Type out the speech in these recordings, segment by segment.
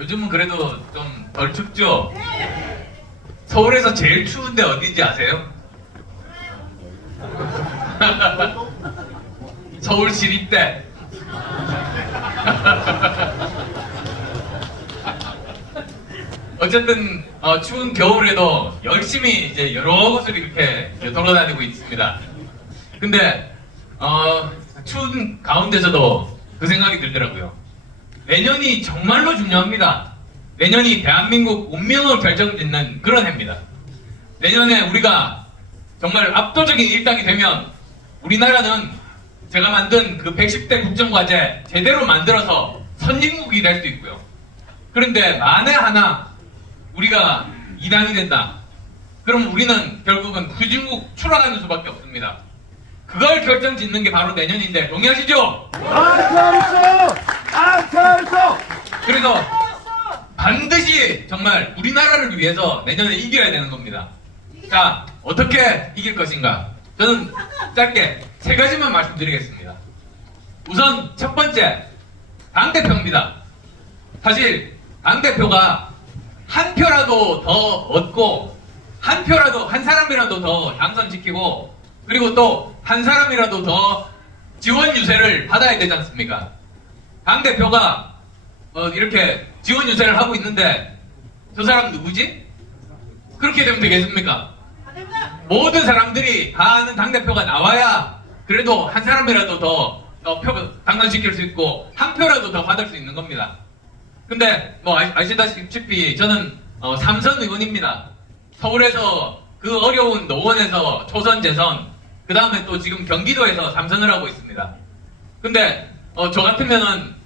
요즘은 그래도 좀 덜 춥죠? 서울에서 제일 추운데 어딘지 아세요? 서울 시립대. 어쨌든 추운 겨울에도 열심히 이제 여러 곳을 이렇게 돌아다니고 있습니다. 근데 추운 가운데서도 그 생각이 들더라고요. 내년이 정말로 중요합니다. 내년이 대한민국 운명을 결정짓는 그런 해입니다. 내년에 우리가 정말 압도적인 일당이 되면 우리나라는 제가 만든 그 110대 국정과제 제대로 만들어서 선진국이 될 수 있고요. 그런데 만에 하나 우리가 2당이 된다. 그럼 우리는 결국은 후진국 추락하는 수밖에 없습니다. 그걸 결정짓는 게 바로 내년인데 동의하시죠? 안철수! 그래서 반드시 정말 우리나라를 위해서 내년에 이겨야 되는 겁니다. 자, 어떻게 이길 것인가? 저는 짧게 3가지만 말씀드리겠습니다. 우선 첫 번째, 당대표입니다. 사실 당대표가 한 표라도 더 얻고 한 사람이라도 더 당선시키고 그리고 또 한 사람이라도 더 지원 유세를 받아야 되지 않습니까? 당대표가 이렇게 지원 유세를 하고 있는데 저 사람 누구지? 그렇게 되면 되겠습니까? 모든 사람들이 다 아는 당대표가 나와야 그래도 한 사람이라도 더 당선시킬 수 있고 한 표라도 더 받을 수 있는 겁니다. 근데 뭐 아시다시피 저는 삼선 의원입니다. 서울에서 그 어려운 노원에서 초선 재선 그 다음에 또 지금 경기도에서 3선을 하고 있습니다. 근데 저 같으면은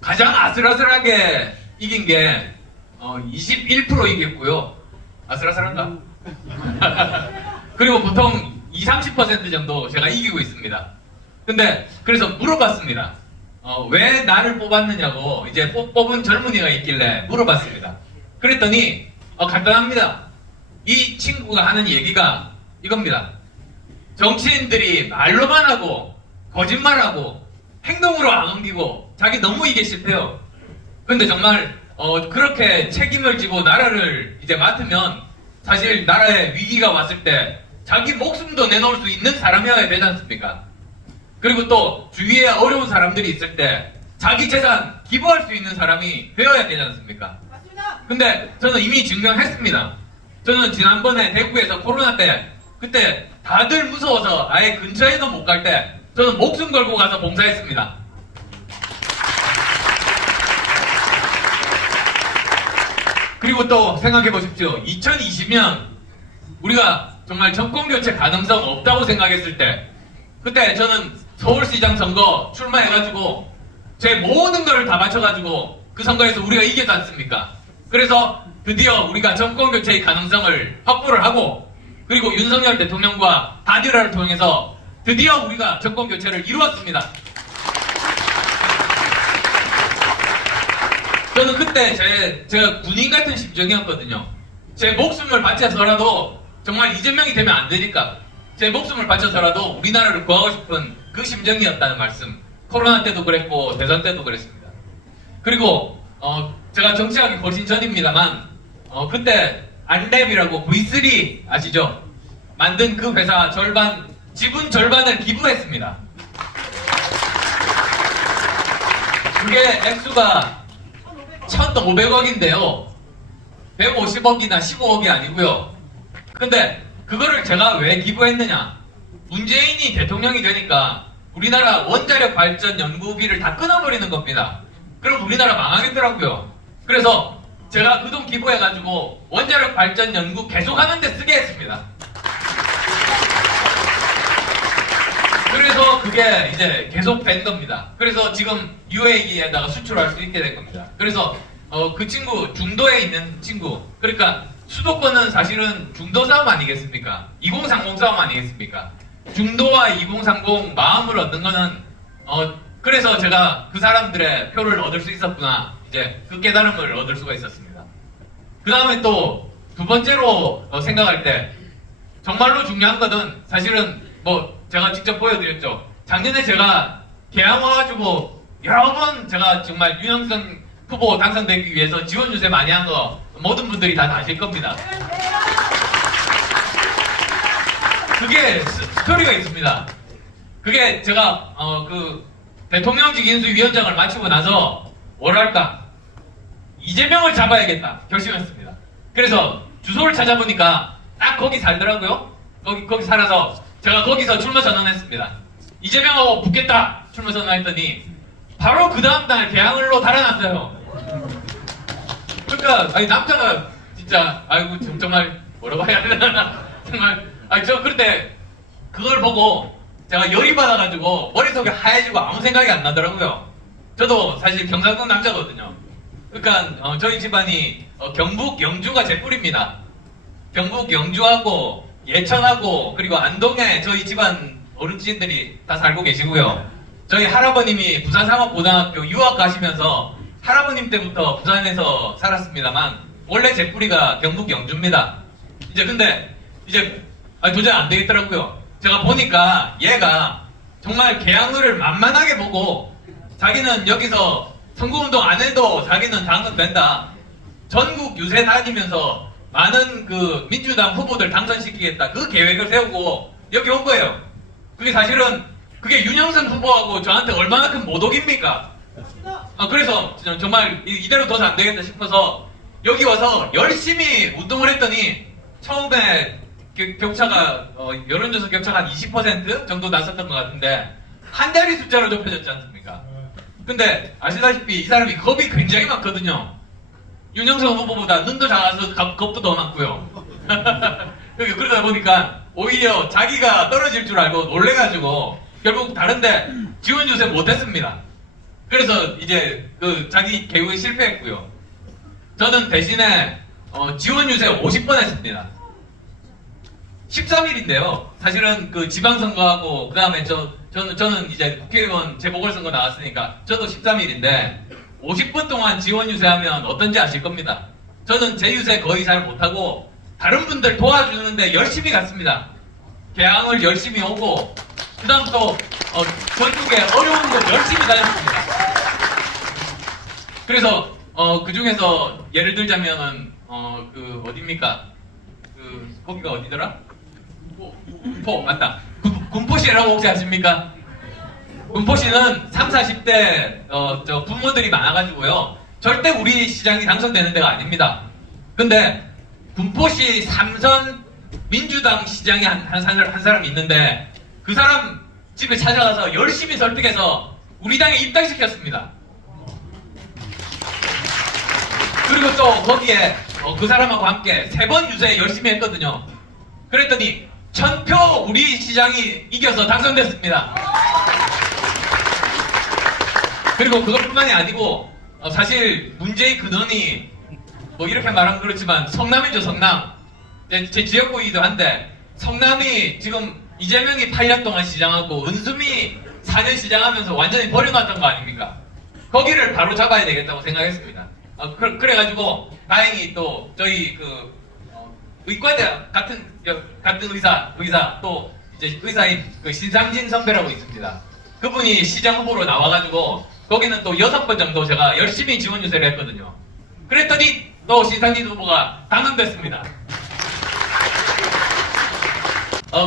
가장 아슬아슬하게 이긴 게 21% 이겼고요. 아슬아슬한가? 그리고 보통 20-30% 정도 제가 이기고 있습니다. 근데 그래서 물어봤습니다. 왜 나를 뽑았느냐고 이제 뽑은 젊은이가 있길래 물어봤습니다. 그랬더니 간단합니다. 이 친구가 하는 얘기가 이겁니다. 정치인들이 말로만 하고 거짓말하고 행동으로 안 옮기고 자기 너무 이게 싫대요. 근데 정말 그렇게 책임을 지고 나라를 이제 맡으면 사실 나라에 위기가 왔을 때 자기 목숨도 내놓을 수 있는 사람이어야 되지 않습니까? 그리고 또 주위에 어려운 사람들이 있을 때 자기 재산 기부할 수 있는 사람이 되어야 되지 않습니까? 맞습니다. 근데 저는 이미 증명했습니다. 저는 지난번에 대구에서 코로나 때 그때 다들 무서워서 아예 근처에도 못 갈 때 저는 목숨 걸고 가서 봉사했습니다. 그리고 또 생각해 보십시오. 2020년 우리가 정말 정권교체 가능성 없다고 생각했을 때 그때 저는 서울시장 선거 출마해가지고 제 모든 걸 다 바쳐가지고 그 선거에서 우리가 이겼지 않습니까? 그래서 드디어 우리가 정권교체의 가능성을 확보를 하고 그리고 윤석열 대통령과 단일화를 통해서 드디어 우리가 정권교체를 이루었습니다. 저는 그때 제가 군인 같은 심정이었거든요. 제 목숨을 바쳐서라도 정말 이재명이 되면 안 되니까 제 목숨을 바쳐서라도 우리나라를 구하고 싶은 그 심정이었다는 말씀. 코로나 때도 그랬고 대선 때도 그랬습니다. 그리고 제가 정치하기 훨씬 전입니다만 그때 안랩이라고 V3 아시죠? 만든 그 회사 지분 절반을 기부했습니다. 그게 액수가 1,500억인데요. 150억이나 15억이 아니고요. 근데 그거를 제가 왜 기부했느냐? 문재인이 대통령이 되니까 우리나라 원자력 발전 연구비를 다 끊어버리는 겁니다. 그럼 우리나라 망하겠더라고요. 그래서 제가 그 돈 기부해가지고 원자력 발전 연구 계속하는 데 쓰게 했습니다. 그래서 그게 이제 계속 된 겁니다. 그래서 지금 UAE에다가 수출할 수 있게 된 겁니다. 그래서 그 친구 중도에 있는 친구 그러니까 수도권은 사실은 중도 싸움 아니겠습니까? 2030 싸움 아니겠습니까? 중도와 2030 마음을 얻는 거는 그래서 제가 그 사람들의 표를 얻을 수 있었구나 이제 그 깨달음을 얻을 수가 있었습니다. 그 다음에 또 두 번째로 생각할 때 정말로 중요한 거는 사실은 뭐 제가 직접 보여드렸죠. 작년에 제가 개항 와가지고 여러 번 제가 정말 유영선 후보 당선되기 위해서 지원 유세 많이 한 거 모든 분들이 다 아실 겁니다. 그게 스토리가 있습니다. 그게 제가 그 대통령직 인수위원장을 마치고 나서 뭐랄까 이재명을 잡아야겠다 결심했습니다. 그래서 주소를 찾아보니까 딱 거기 살더라고요. 거기 살아서 제가 거기서 출마 선언했습니다. 이재명하고 붙겠다 출마 선언했더니 바로 그 다음날 개항을로 달아났어요. 그러니까 아니 남자가 진짜 아이고 정말 뭐라고 해야 되나 정말 아니 저 그때 그걸 보고 제가 열이 받아가지고 머릿속이 하얘지고 아무 생각이 안 나더라고요. 저도 사실 경상도 남자거든요. 그러니까 저희 집안이 경북 영주가 제 뿌리입니다. 경북 영주하고 예천하고 그리고 안동에 저희 집안 어르신들이 다 살고 계시고요. 저희 할아버님이 부산상업고등학교 유학 가시면서 할아버님 때부터 부산에서 살았습니다만 원래 제 뿌리가 경북 영주입니다. 근데 도저히 안 되겠더라고요. 제가 보니까 얘가 정말 개항을 만만하게 보고 자기는 여기서 선거운동 안 해도 자기는 당선된다. 전국 유세 다니면서 많은 그 민주당 후보들 당선시키겠다. 그 계획을 세우고 여기 온 거예요. 그게 사실은 그게 윤영선 후보하고 저한테 얼마나 큰 모독입니까? 그래서 정말 이대로 둬서 안 되겠다 싶어서 여기 와서 열심히 운동을 했더니 처음에 격차가 여론조사 격차가 한 20% 정도 났었던 것 같은데 한 자리 숫자로 좁혀졌지 않습니까? 근데 아시다시피 이 사람이 겁이 굉장히 많거든요. 윤영선 후보보다 눈도 작아서 겁도 더 많고요. 그러다 보니까 오히려 자기가 떨어질 줄 알고 놀래가지고 결국 다른데 지원 유세 못했습니다. 그래서 이제 그 자기 계획에 실패했고요. 저는 대신에 지원 유세 50번 했습니다. 13일인데요. 사실은 그 지방선거하고 그 다음에 저는 이제 국회의원 재보궐선거 나왔으니까 저도 13일인데 50분 동안 지원 유세하면 어떤지 아실 겁니다. 저는 제 유세 거의 잘 못하고 다른 분들 도와주는데 열심히 갔습니다. 개항을 열심히 오고 그 다음 또 전국에 어려운 곳 열심히 다녔습니다. 그래서 그 중에서 예를 들자면은 그 어디입니까? 그 거기가 어디더라? 군포 맞다. 군포시라고 혹시 아십니까? 군포시는 30, 40대 저 부모들이 많아가지고요. 절대 우리 시장이 당선되는 데가 아닙니다. 근데 군포시 삼선 민주당 시장이 한 사람이 있는데 그 사람 집에 찾아가서 열심히 설득해서 우리 당에 입당시켰습니다. 그리고 또 거기에 그 사람하고 함께 3번 유세 열심히 했거든요. 그랬더니 1000표 우리 시장이 이겨서 당선됐습니다. 그리고 그것뿐만이 아니고 사실 문제의 근원이 뭐 이렇게 말하면 그렇지만 성남이죠. 성남. 제 지역구이기도 한데 성남이 지금 이재명이 8년 동안 시장하고 은수미 4년 시장하면서 완전히 버려놨던 거 아닙니까? 거기를 바로 잡아야 되겠다고 생각했습니다. 그래가지고 다행히 또 저희 그 의과대 같은 의사 또 이제 의사인 그 신상진 선배라고 있습니다. 그분이 시장 후보로 나와가지고 거기는 또 6번 정도 제가 열심히 지원 유세를 했거든요. 그랬더니 또 신상진 후보가 당선됐습니다.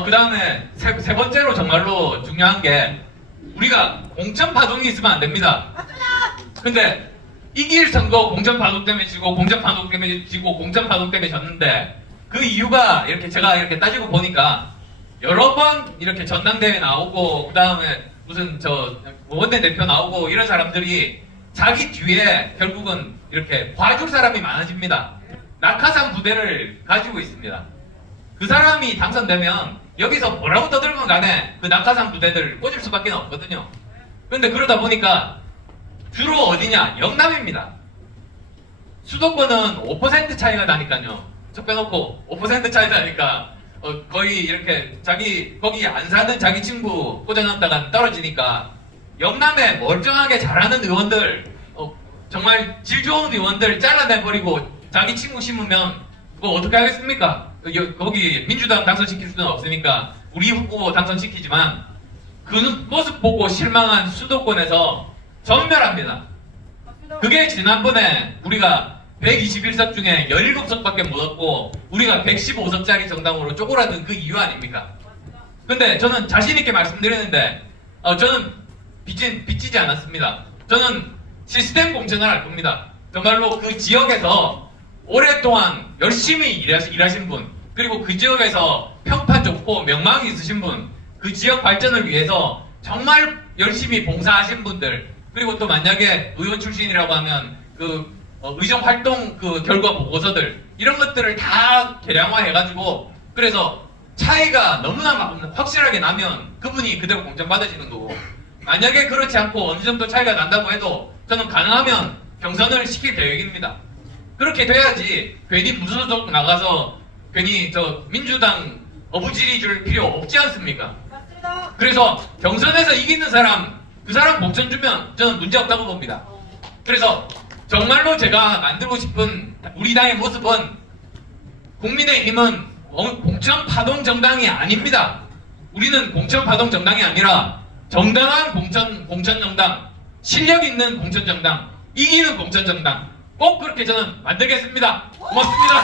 그 다음에 세 번째로 정말로 중요한 게 우리가 공천파동이 있으면 안 됩니다. 근데 이길 선거 공천파동 때문에 지고 공천파동 때문에 지고 공천파동 때문에 졌는데 그 이유가 이렇게 제가 이렇게 따지고 보니까 여러 번 이렇게 전당대회 나오고 그 다음에 무슨 원내대표 나오고 이런 사람들이 자기 뒤에 결국은 이렇게 봐줄 사람이 많아집니다. 낙하산 부대를 가지고 있습니다. 그 사람이 당선되면 여기서 뭐라고 떠들건 간에 그 낙하산 부대들 꽂을 수밖에 없거든요. 그런데 그러다 보니까 주로 어디냐? 영남입니다. 수도권은 5% 차이가 나니까요. 저 빼놓고 5% 차이 나니까 거의 이렇게 거기 안 사는 자기 친구 꽂아놨다가 떨어지니까 영남에 멀쩡하게 잘하는 의원들 정말 질 좋은 의원들 잘라내버리고 자기 친구 심으면 그거 어떻게 하겠습니까? 거기 민주당 당선시킬 수는 없으니까 우리 후보 당선시키지만 그 모습 보고 실망한 수도권에서 전멸합니다. 그게 지난번에 우리가 121석 중에 17석밖에 못 얻고 우리가 115석짜리 정당으로 쪼그라든 그 이유 아닙니까? 근데 저는 자신있게 말씀드리는데 저는 빚지지 않았습니다. 저는 시스템 공천을 할 겁니다. 정말로 그 지역에서 오랫동안 열심히 일하신 분, 그리고 그 지역에서 평판 좋고 명망이 있으신 분, 그 지역 발전을 위해서 정말 열심히 봉사하신 분들, 그리고 또 만약에 의원 출신이라고 하면 그 의정 활동 그 결과 보고서들, 이런 것들을 다 계량화해가지고, 그래서 차이가 너무나 확실하게 나면 그분이 그대로 공천받으시는 거고, 만약에 그렇지 않고 어느 정도 차이가 난다고 해도 저는 가능하면 경선을 시킬 계획입니다. 그렇게 돼야지 괜히 무소속 나가서 괜히 저 민주당 어부지리 줄 필요 없지 않습니까? 맞습니다. 그래서 경선에서 이기는 사람, 그 사람 공천 주면 저는 문제 없다고 봅니다. 그래서 정말로 제가 만들고 싶은 우리 당의 모습은, 국민의힘은 공천 파동 정당이 아닙니다. 우리는 공천 파동 정당이 아니라 정당한 공천 정당, 실력 있는 공천 정당, 이기는 공천 정당, 꼭 그렇게 저는 만들겠습니다. 고맙습니다.